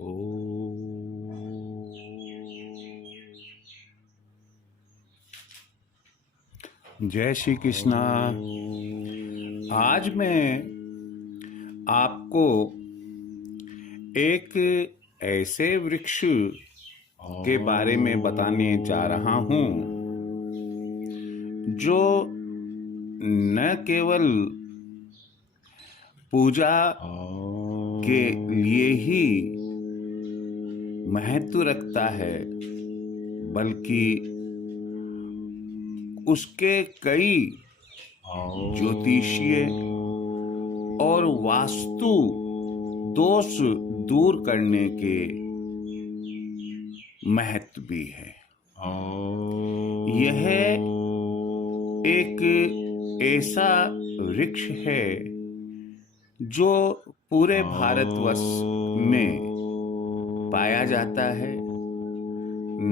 ओ जय श्री कृष्णा। आज मैं आपको एक ऐसे वृक्ष के बारे में बताने जा रहा हूं जो न केवल पूजा के लिए ही महत्व रखता है, बल्कि उसके कई ज्योतिषीय और वास्तु दोष दूर करने के महत्व भी है। यह एक ऐसा वृक्ष है जो पूरे भारतवर्ष में पाया जाता है।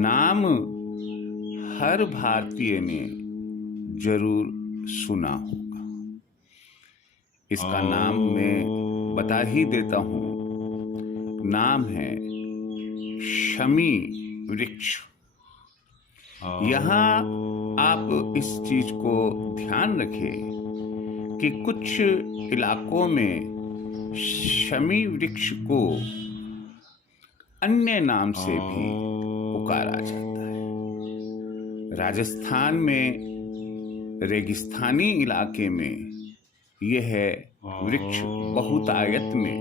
नाम हर भारतीय ने जरूर सुना होगा। इसका नाम मैं बता ही देता हूँ। नाम है शमी वृक्ष। यहाँ आप इस चीज को ध्यान रखें कि कुछ इलाकों में शमी वृक्ष को अन्य नाम से भी पुकारा जाता है। राजस्थान में रेगिस्तानी इलाके में यह वृक्ष बहुतायत में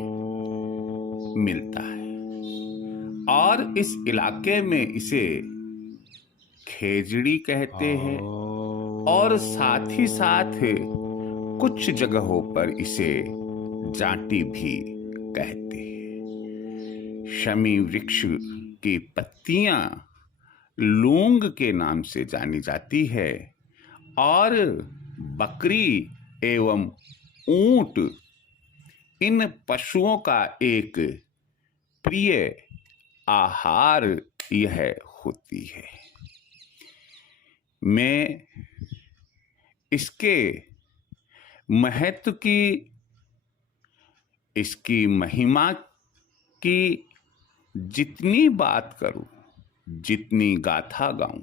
मिलता है और इस इलाके में इसे खेजड़ी कहते हैं और साथ ही साथ कुछ जगहों पर इसे जांटी भी कहते हैं। शमी वृक्ष की पत्तियां लूंग के नाम से जानी जाती है और बकरी एवं ऊंट इन पशुओं का एक प्रिय आहार यह होती है। मैं इसके महत्व की, इसकी महिमा की जितनी बात करूं, जितनी गाथा गाऊं,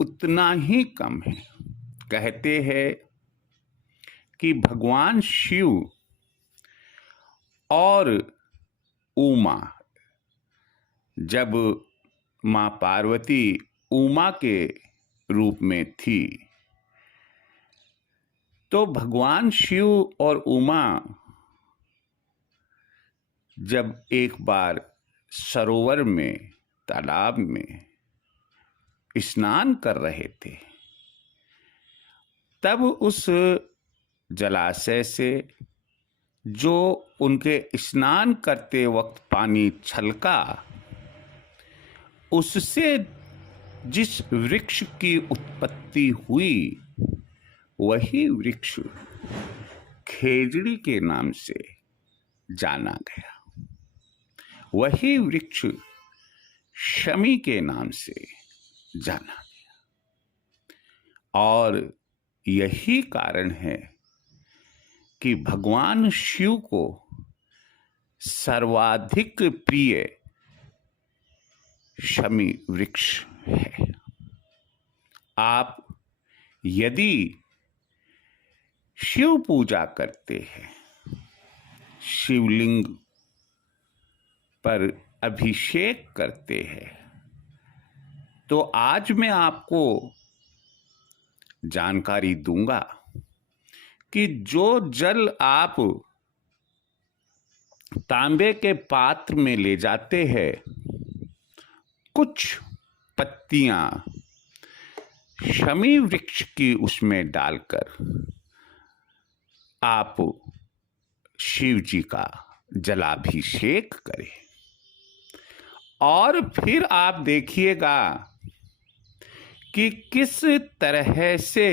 उतना ही कम है। कहते हैं कि भगवान शिव और उमा, जब मां पार्वती उमा के रूप में थी, तो भगवान शिव और उमा जब एक बार सरोवर में, तालाब में स्नान कर रहे थे, तब उस जलाशय से जो उनके स्नान करते वक्त पानी छलका, उससे जिस वृक्ष की उत्पत्ति हुई, वही वृक्ष खेजड़ी के नाम से जाना गया। वही वृक्ष शमी के नाम से जाना गया और यही कारण है कि भगवान शिव को सर्वाधिक प्रिय शमी वृक्ष है। आप यदि शिव पूजा करते हैं, शिवलिंग पर अभिषेक करते हैं, तो आज मैं आपको जानकारी दूंगा कि जो जल आप तांबे के पात्र में ले जाते हैं, कुछ पत्तियां शमी वृक्ष की उसमें डालकर आप शिव जी का जलाभिषेक करें और फिर आप देखिएगा कि किस तरह से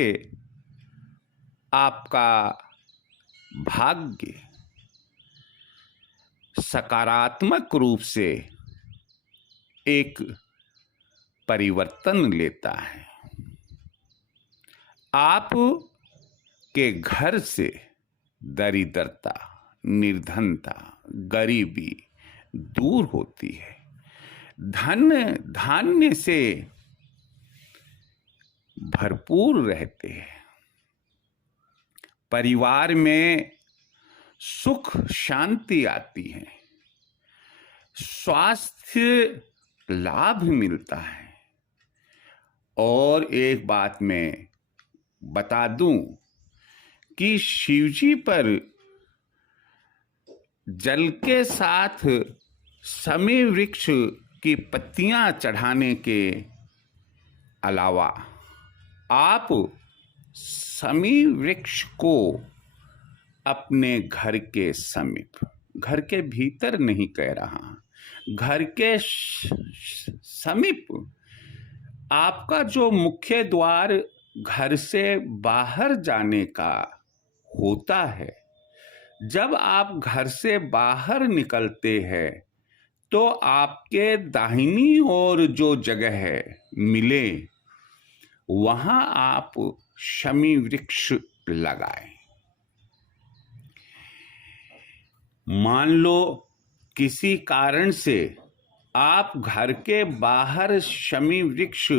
आपका भाग्य सकारात्मक रूप से एक परिवर्तन लेता है। आप के घर से दरिद्रता, निर्धनता, गरीबी दूर होती है। धन धान्य से भरपूर रहते हैं। परिवार में सुख शांति आती है। स्वास्थ्य लाभ मिलता है। और एक बात मैं बता दूं कि शिवजी पर जल के साथ शमी वृक्ष की पत्तियां चढ़ाने के अलावा आप शमी वृक्ष को अपने घर के समीप, घर के भीतर नहीं कह रहा, घर के समीप, आपका जो मुख्य द्वार घर से बाहर जाने का होता है, जब आप घर से बाहर निकलते हैं तो आपके दाहिनी ओर जो जगह है मिले, वहां आप शमी वृक्ष लगाएं। मान लो किसी कारण से आप घर के बाहर शमी वृक्ष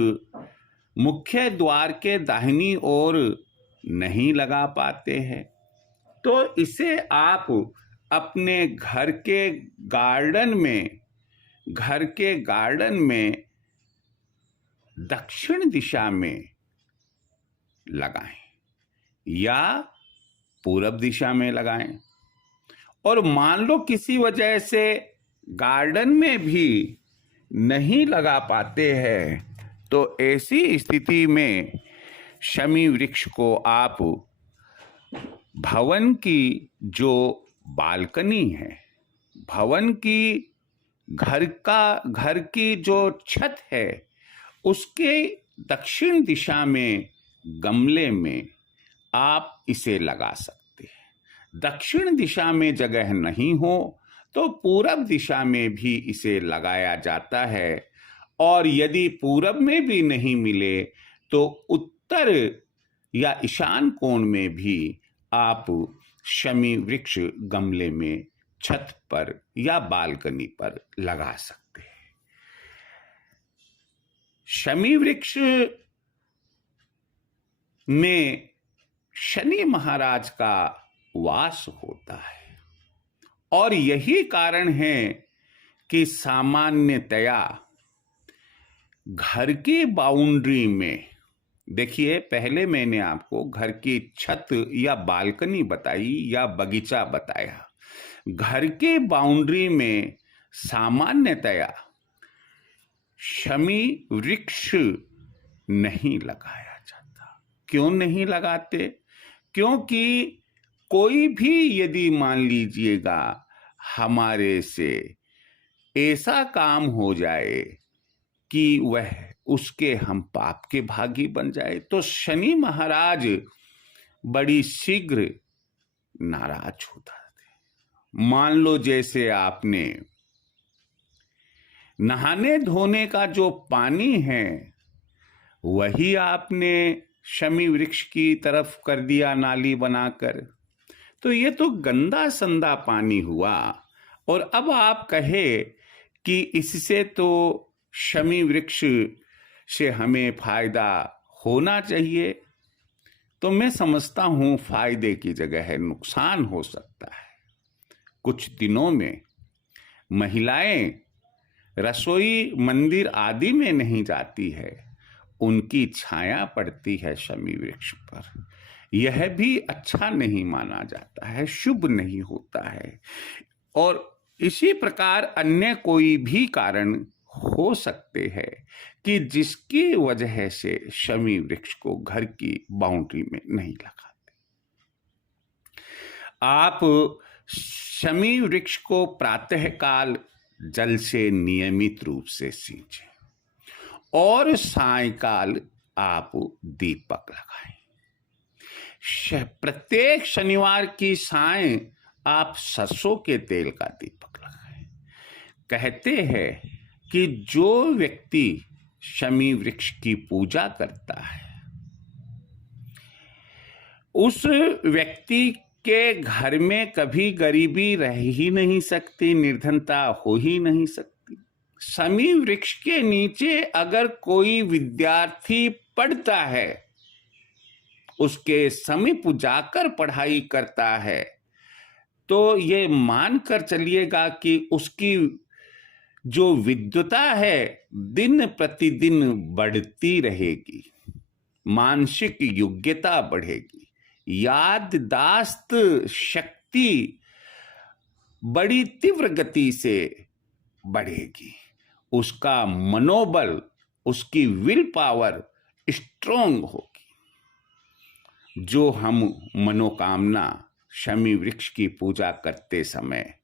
मुख्य द्वार के दाहिनी ओर नहीं लगा पाते हैं, तो इसे आप अपने घर के गार्डन में दक्षिण दिशा में लगाएं या पूरब दिशा में लगाएं। और मान लो किसी वजह से गार्डन में भी नहीं लगा पाते हैं, तो ऐसी स्थिति में शमी वृक्ष को आप भवन की जो बालकनी है, भवन की घर की जो छत है, उसके दक्षिण दिशा में गमले में आप इसे लगा सकते हैं। दक्षिण दिशा में जगह नहीं हो तो पूरब दिशा में भी इसे लगाया जाता है। और यदि पूरब में भी नहीं मिले तो उत्तर या ईशान कोण में भी आप शमी वृक्ष गमले में, छत पर या बालकनी पर लगा सकते हैं। शमी वृक्ष में शनि महाराज का वास होता है और यही कारण है कि सामान्यतया घर की बाउंड्री में, देखिए पहले मैंने आपको घर की छत या बालकनी बताई या बगीचा बताया, घर के बाउंड्री में सामान्यतया शमी वृक्ष नहीं लगाया जाता। क्यों नहीं लगाते? क्योंकि कोई भी यदि मान लीजिएगा हमारे से ऐसा काम हो जाए कि वह उसके हम पाप के भागी बन जाए, तो शनि महाराज बड़ी शीघ्र नाराज होता है। मान लो जैसे आपने नहाने धोने का जो पानी है वही आपने शमी वृक्ष की तरफ कर दिया नाली बनाकर, तो ये तो गंदा संदा पानी हुआ। और अब आप कहे कि इससे तो शमी वृक्ष से हमें फायदा होना चाहिए, तो मैं समझता हूं फायदे की जगह है नुकसान हो सकता है। कुछ दिनों में महिलाएं रसोई मंदिर आदि में नहीं जाती है, उनकी छाया पड़ती है शमी वृक्ष पर, यह भी अच्छा नहीं माना जाता है, शुभ नहीं होता है। और इसी प्रकार अन्य कोई भी कारण हो सकते हैं कि जिसकी वजह से शमी वृक्ष को घर की बाउंड्री में नहीं लगाते। आप शमी वृक्ष को प्रातःकाल जल से नियमित रूप से सींचें और सायंकाल आप दीपक लगाएं। प्रत्येक शनिवार की सायं आप सरसों के तेल का दीपक लगाएं। कहते हैं कि जो व्यक्ति शमी वृक्ष की पूजा करता है उस व्यक्ति कि घर में कभी गरीबी रह ही नहीं सकती, निर्धनता हो ही नहीं सकती। शमी वृक्ष के नीचे अगर कोई विद्यार्थी पढ़ता है, उसके समीप जाकर पढ़ाई करता है, तो ये मानकर चलिएगा कि उसकी जो विद्वता है दिन प्रतिदिन बढ़ती रहेगी, मानसिक योग्यता बढ़ेगी, याददाश्त शक्ति बड़ी तीव्र गति से बढ़ेगी, उसका मनोबल, उसकी विल पावर स्ट्रोंग होगी। जो हम मनोकामना शमी वृक्ष की पूजा करते समय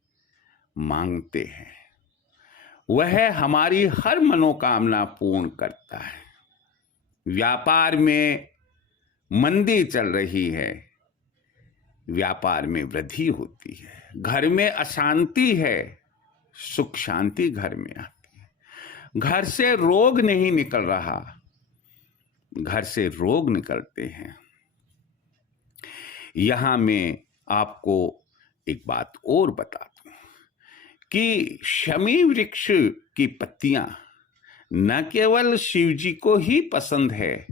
मांगते हैं, वह हमारी हर मनोकामना पूर्ण करता है। व्यापार में मंदी चल रही है, व्यापार में वृद्धि होती है। घर में अशांति है, सुख शांति घर में आती है। घर से रोग नहीं निकल रहा, घर से रोग निकलते हैं। यहां मैं आपको एक बात और बता दूं कि शमी वृक्ष की पत्तियां न केवल शिव जी को ही पसंद है,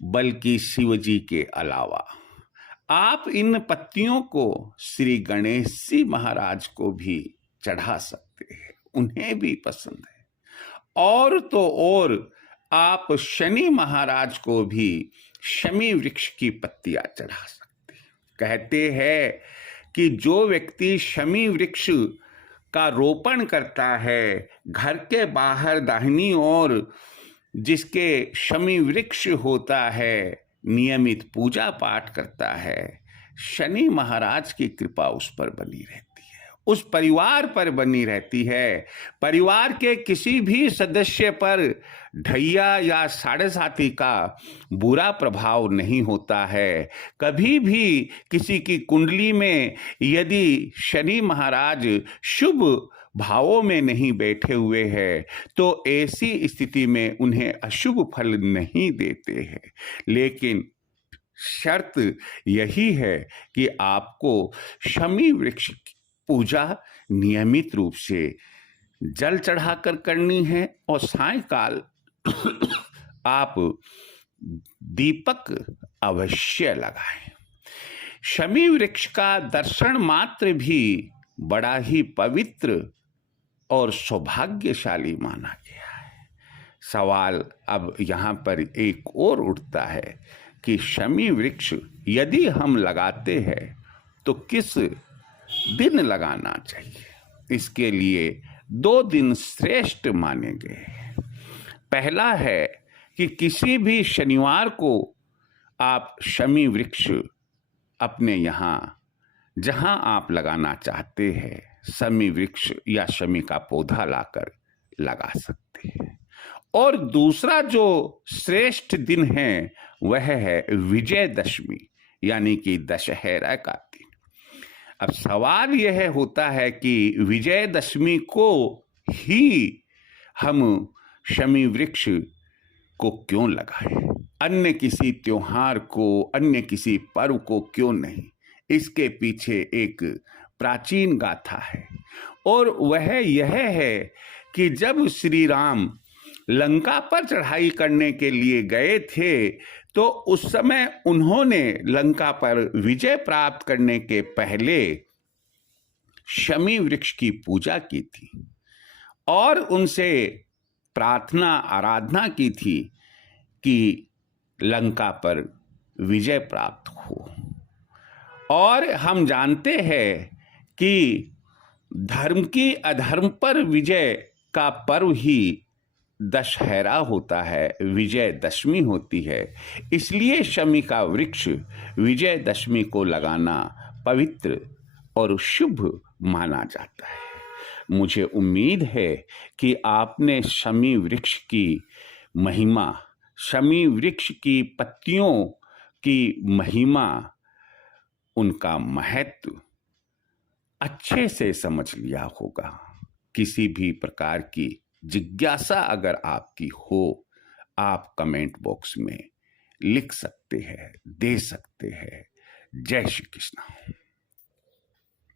बल्कि शिव जी के अलावा आप इन पत्तियों को श्री गणेश जी महाराज को भी चढ़ा सकते हैं, उन्हें भी पसंद है। और तो और आप शनि महाराज को भी शमी वृक्ष की पत्तियां चढ़ा सकते हैं। कहते हैं कि जो व्यक्ति शमी वृक्ष का रोपण करता है, घर के बाहर दाहिनी ओर जिसके शमी वृक्ष होता है, नियमित पूजा पाठ करता है, शनि महाराज की कृपा उस पर बनी रहती है, उस परिवार पर बनी रहती है। परिवार के किसी भी सदस्य पर ढैया या साढ़े साथी का बुरा प्रभाव नहीं होता है। कभी भी किसी की कुंडली में यदि शनि महाराज शुभ भावों में नहीं बैठे हुए हैं, तो ऐसी स्थिति में उन्हें अशुभ फल नहीं देते हैं। लेकिन शर्त यही है कि आपको शमी वृक्ष की पूजा नियमित रूप से जल चढ़ाकर करनी है और सायंकाल आप दीपक अवश्य लगाएं। शमी वृक्ष का दर्शन मात्र भी बड़ा ही पवित्र और सौभाग्यशाली माना गया है। सवाल अब यहाँ पर एक और उठता है कि शमी वृक्ष यदि हम लगाते हैं तो किस दिन लगाना चाहिए। इसके लिए 2 दिन श्रेष्ठ माने गए हैं। पहला है कि किसी भी शनिवार को आप शमी वृक्ष अपने यहाँ जहाँ आप लगाना चाहते हैं, शमी वृक्ष या शमी का पौधा लाकर लगा सकते हैं। और दूसरा जो श्रेष्ठ दिन है वह है विजयदशमी, यानी कि दशहरा का दिन। अब सवाल यह होता है कि विजयदशमी को ही हम शमी वृक्ष को क्यों लगाएं, अन्य किसी त्योहार को, अन्य किसी पर्व को क्यों नहीं। इसके पीछे एक प्राचीन गाथा है और वह यह है कि जब श्री राम लंका पर चढ़ाई करने के लिए गए थे, तो उस समय उन्होंने लंका पर विजय प्राप्त करने के पहले शमी वृक्ष की पूजा की थी और उनसे प्रार्थना आराधना की थी कि लंका पर विजय प्राप्त हो। और हम जानते हैं कि धर्म की अधर्म पर विजय का पर्व ही दशहरा होता है, विजयदशमी होती है। इसलिए शमी का वृक्ष विजयदशमी को लगाना पवित्र और शुभ माना जाता है। मुझे उम्मीद है कि आपने शमी वृक्ष की महिमा, शमी वृक्ष की पत्तियों की महिमा, उनका महत्व अच्छे से समझ लिया होगा। किसी भी प्रकार की जिज्ञासा अगर आपकी हो, आप कमेंट बॉक्स में लिख सकते हैं, दे सकते हैं। जय श्री कृष्ण।